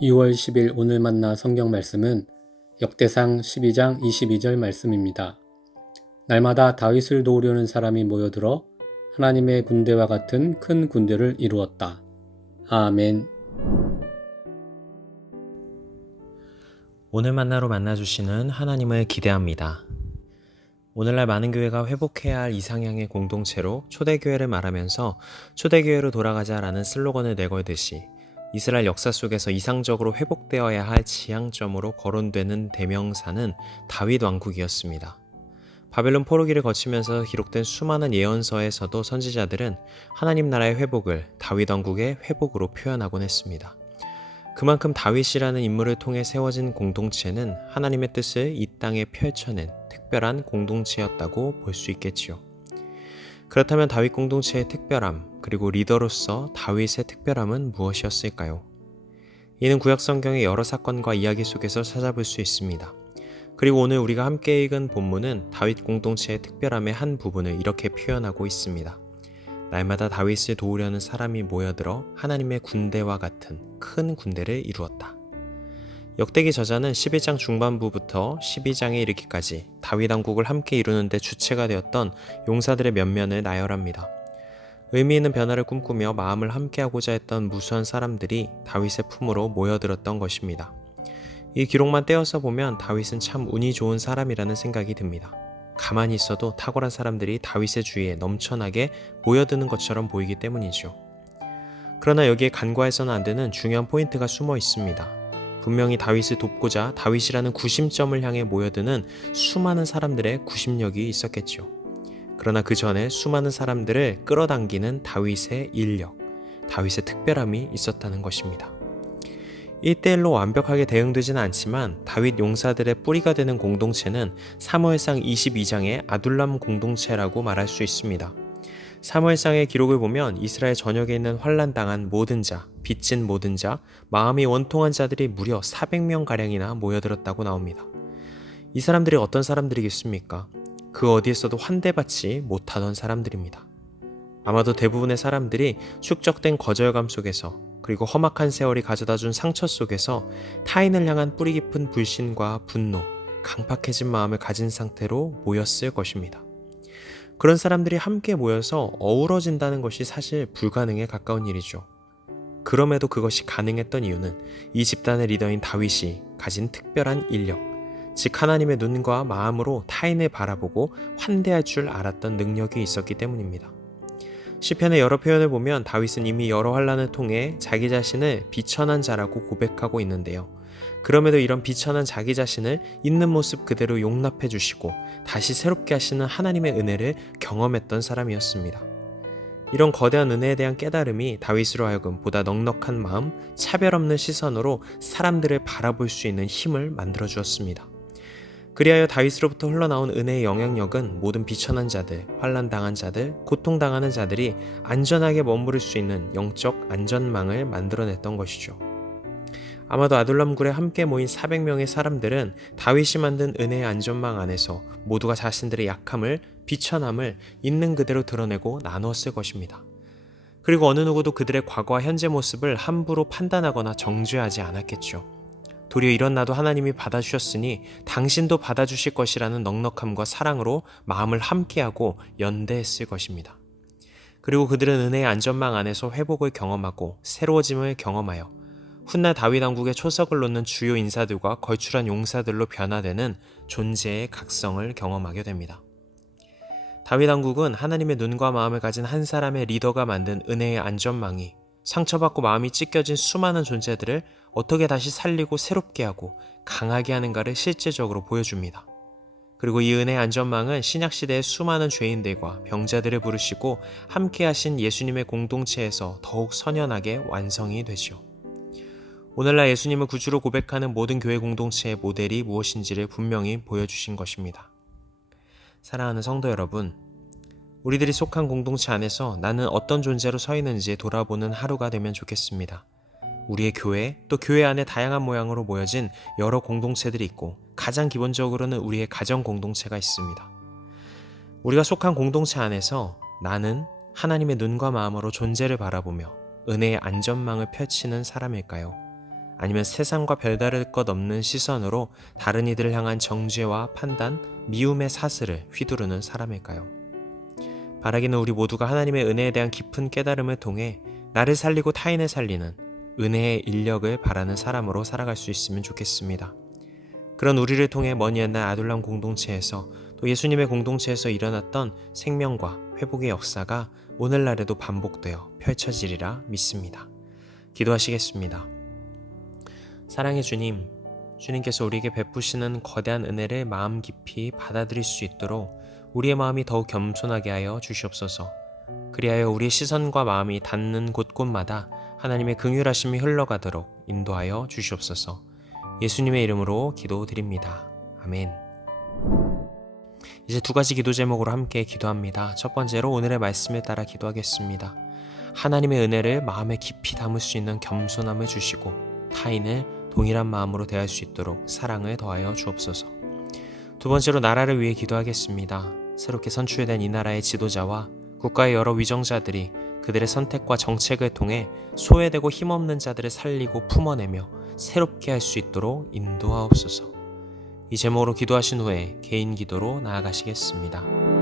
2월 10일 오늘 만나 성경 말씀은 역대상 12장 22절 말씀입니다. 날마다 다윗을 도우려는 사람이 모여들어 하나님의 군대와 같은 큰 군대를 이루었다. 아멘. 오늘 만나로 만나주시는 하나님을 기대합니다. 오늘날 많은 교회가 회복해야 할 이상향의 공동체로 초대교회를 말하면서 초대교회로 돌아가자라는 슬로건을 내걸듯이 이스라엘 역사 속에서 이상적으로 회복되어야 할 지향점으로 거론되는 대명사는 다윗 왕국이었습니다. 바벨론 포로기를 거치면서 기록된 수많은 예언서에서도 선지자들은 하나님 나라의 회복을 다윗 왕국의 회복으로 표현하곤 했습니다. 그만큼 다윗이라는 인물을 통해 세워진 공동체는 하나님의 뜻을 이 땅에 펼쳐낸 특별한 공동체였다고 볼 수 있겠지요. 그렇다면 다윗 공동체의 특별함, 그리고 리더로서 다윗의 특별함은 무엇이었을까요? 이는 구약 성경의 여러 사건과 이야기 속에서 찾아볼 수 있습니다. 그리고 오늘 우리가 함께 읽은 본문은 다윗 공동체의 특별함의 한 부분을 이렇게 표현하고 있습니다. 날마다 다윗을 도우려는 사람이 모여들어 하나님의 군대와 같은 큰 군대를 이루었다. 역대기 저자는 11장 중반부부터 12장에 이르기까지 다윗 왕국을 함께 이루는 데 주체가 되었던 용사들의 면면을 나열합니다. 의미 있는 변화를 꿈꾸며 마음을 함께하고자 했던 무수한 사람들이 다윗의 품으로 모여들었던 것입니다. 이 기록만 떼어서 보면 다윗은 참 운이 좋은 사람이라는 생각이 듭니다. 가만히 있어도 탁월한 사람들이 다윗의 주위에 넘쳐나게 모여드는 것처럼 보이기 때문이죠. 그러나 여기에 간과해서는 안 되는 중요한 포인트가 숨어 있습니다. 분명히 다윗을 돕고자 다윗이라는 구심점을 향해 모여드는 수많은 사람들의 구심력이 있었겠죠. 그러나 그 전에 수많은 사람들을 끌어당기는 다윗의 인력, 다윗의 특별함이 있었다는 것입니다. 1대1로 완벽하게 대응되지는 않지만 다윗 용사들의 뿌리가 되는 공동체는 사무엘상 22장의 아둘람 공동체라고 말할 수 있습니다. 사무엘상의 기록을 보면 이스라엘 전역에 있는 환난당한 모든 자, 빚진 모든 자, 마음이 원통한 자들이 무려 400명가량이나 모여들었다고 나옵니다. 이 사람들이 어떤 사람들이겠습니까? 그 어디에서도 환대받지 못하던 사람들입니다. 아마도 대부분의 사람들이 축적된 거절감 속에서 그리고 험악한 세월이 가져다준 상처 속에서 타인을 향한 뿌리 깊은 불신과 분노, 강팍해진 마음을 가진 상태로 모였을 것입니다. 그런 사람들이 함께 모여서 어우러진다는 것이 사실 불가능에 가까운 일이죠. 그럼에도 그것이 가능했던 이유는 이 집단의 리더인 다윗이 가진 특별한 인력, 즉 하나님의 눈과 마음으로 타인을 바라보고 환대할 줄 알았던 능력이 있었기 때문입니다. 시편의 여러 표현을 보면 다윗은 이미 여러 환난을 통해 자기 자신을 비천한 자라고 고백하고 있는데요. 그럼에도 이런 비천한 자기 자신을 있는 모습 그대로 용납해 주시고 다시 새롭게 하시는 하나님의 은혜를 경험했던 사람이었습니다. 이런 거대한 은혜에 대한 깨달음이 다윗으로 하여금 보다 넉넉한 마음, 차별 없는 시선으로 사람들을 바라볼 수 있는 힘을 만들어 주었습니다. 그리하여 다윗으로부터 흘러나온 은혜의 영향력은 모든 비천한 자들, 환난당한 자들, 고통당하는 자들이 안전하게 머무를 수 있는 영적 안전망을 만들어냈던 것이죠. 아마도 아둘람굴에 함께 모인 400명의 사람들은 다윗이 만든 은혜의 안전망 안에서 모두가 자신들의 약함을, 비천함을 있는 그대로 드러내고 나누었을 것입니다. 그리고 어느 누구도 그들의 과거와 현재 모습을 함부로 판단하거나 정죄하지 않았겠죠. 도리어 이런 나도 하나님이 받아주셨으니 당신도 받아주실 것이라는 넉넉함과 사랑으로 마음을 함께하고 연대했을 것입니다. 그리고 그들은 은혜의 안전망 안에서 회복을 경험하고 새로워짐을 경험하여 훗날 다윗 왕국의 초석을 놓는 주요 인사들과 걸출한 용사들로 변화되는 존재의 각성을 경험하게 됩니다. 다윗 왕국은 하나님의 눈과 마음을 가진 한 사람의 리더가 만든 은혜의 안전망이 상처받고 마음이 찢겨진 수많은 존재들을 어떻게 다시 살리고 새롭게 하고 강하게 하는가를 실제적으로 보여줍니다. 그리고 이 은혜의 안전망은 신약시대의 수많은 죄인들과 병자들을 부르시고 함께 하신 예수님의 공동체에서 더욱 선연하게 완성이 되죠. 오늘날 예수님을 구주로 고백하는 모든 교회 공동체의 모델이 무엇인지를 분명히 보여주신 것입니다. 사랑하는 성도 여러분, 우리들이 속한 공동체 안에서 나는 어떤 존재로 서 있는지 돌아보는 하루가 되면 좋겠습니다. 우리의 교회, 또 교회 안에 다양한 모양으로 모여진 여러 공동체들이 있고 가장 기본적으로는 우리의 가정 공동체가 있습니다. 우리가 속한 공동체 안에서 나는 하나님의 눈과 마음으로 존재를 바라보며 은혜의 안전망을 펼치는 사람일까요? 아니면 세상과 별다를 것 없는 시선으로 다른 이들을 향한 정죄와 판단, 미움의 사슬을 휘두르는 사람일까요? 바라기는 우리 모두가 하나님의 은혜에 대한 깊은 깨달음을 통해 나를 살리고 타인을 살리는 은혜의 인력을 바라는 사람으로 살아갈 수 있으면 좋겠습니다. 그런 우리를 통해 먼 옛날 아둘람 공동체에서 또 예수님의 공동체에서 일어났던 생명과 회복의 역사가 오늘날에도 반복되어 펼쳐지리라 믿습니다. 기도하시겠습니다. 사랑의 주님, 주님께서 우리에게 베푸시는 거대한 은혜를 마음 깊이 받아들일 수 있도록 우리의 마음이 더욱 겸손하게 하여 주시옵소서. 그리하여 우리의 시선과 마음이 닿는 곳곳마다 하나님의 긍휼하심이 흘러가도록 인도하여 주시옵소서. 예수님의 이름으로 기도드립니다. 아멘. 이제 두 가지 기도 제목으로 함께 기도합니다. 첫 번째로 오늘의 말씀을 따라 기도하겠습니다. 하나님의 은혜를 마음에 깊이 담을 수 있는 겸손함을 주시고 타인을 동일한 마음으로 대할 수 있도록 사랑을 더하여 주옵소서. 두 번째로 나라를 위해 기도하겠습니다. 새롭게 선출된 이 나라의 지도자와 국가의 여러 위정자들이 그들의 선택과 정책을 통해 소외되고 힘없는 자들을 살리고 품어내며 새롭게 할 수 있도록 인도하옵소서. 이 제목으로 기도하신 후에 개인 기도로 나아가시겠습니다.